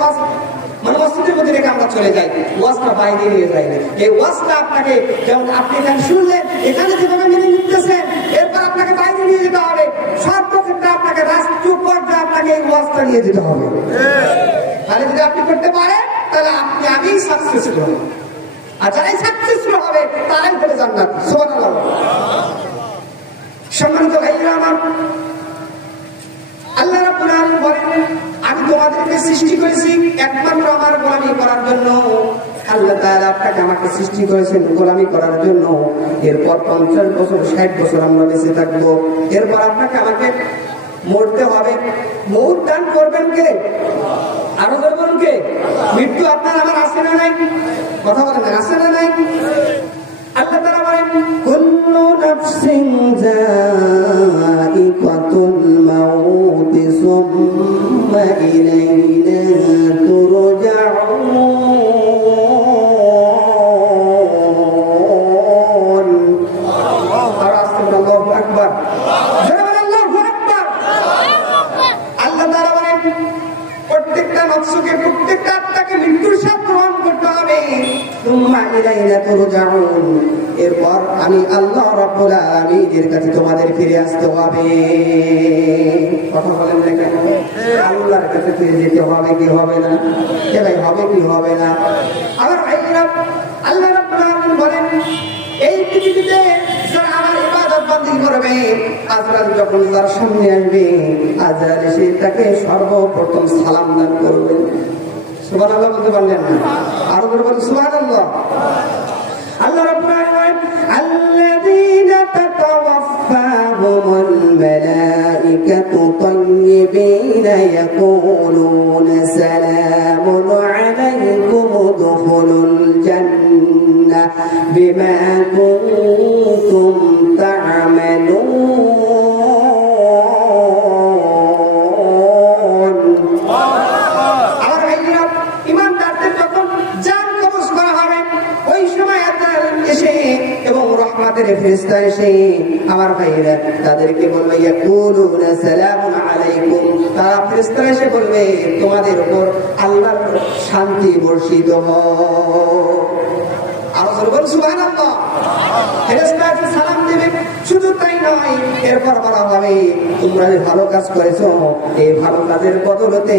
ওয়াজ মানে মসজিদের মধ্যে রেখে আমরা চলে যাই। ওয়াজটা বাইরে নিয়ে যাই এই ওয়াজটা আপনাকে যেমন আপনি এখানে শুনলেন, এখানে যেভাবে মেনে নিতেছেন, এরপর আপনাকে বাইরে নিয়ে যেতে হবে। সর্বক্ষেত্রে আপনাকে রাষ্ট্রীয় পর্যায়ে আপনাকে এই ওয়াজটা নিয়ে যেতে হবে। তাহলে যদি আপনি করতে পারেন, তাহলে আপনি আমি সাকসেসফুল হবেন। আর যারাই সাকসেসফুল হবে, তারাই হলে জান্নাত সুবহানাল্লাহ সম্মানিত ভাইরা আমার আল্লাহ রাব্বুল আলামিন বলেন আমি তোমাদেরকে সৃষ্টি করেছি একমাত্র আমার গোলামি করার জন্য। আল্লাহ আপনাকে আমাকে সৃষ্টি করেছেন করার জন্য। এরপর আমরা এরপর আপনাকে আমাকে মরতে হবে। করবেন কে? কে? মৃত্যু আপনার আমার আছে না নাই? কথা আছে এরপর আমি আল্লাহ রাব্বুল আলামিনের কাছে তোমাদের ফিরে আসতে হবে। কথা বলেন আল্লাহর কাছে ফিরে যেতে হবে কি হবে না? হবে কি হবে না? আবার আল্লাহ বলেন, এই পৃথিবীতে সর্বপ্রথম সালাম দান আল্লাহ বলতে পারলেন না? আরও করে বলেন আল্লাহ আল্লাহ طيبين يقولون سلام عليكم ادخلوا الجنة بما كنتم تعملون আমার ভাইরা ইমানদারদের যখন জান কবজ করা হবে ওই সময় আল্লাহ এসে এবং রহমাতের ফেরেশতা এসে আমার ভাইরা তাদেরকে বলবে ইয়াকুলুনা সালামুন আলাইকুম তারা ফেরেশতা এসে বলবে, তোমাদের উপর আল্লাহর শান্তি বর্ষিত সালাম দেবে। শুধু তাই নয়, এরপর বলা হবে, তোমরা ভালো কাজ করেছ এই ভালো কাজের বদলতে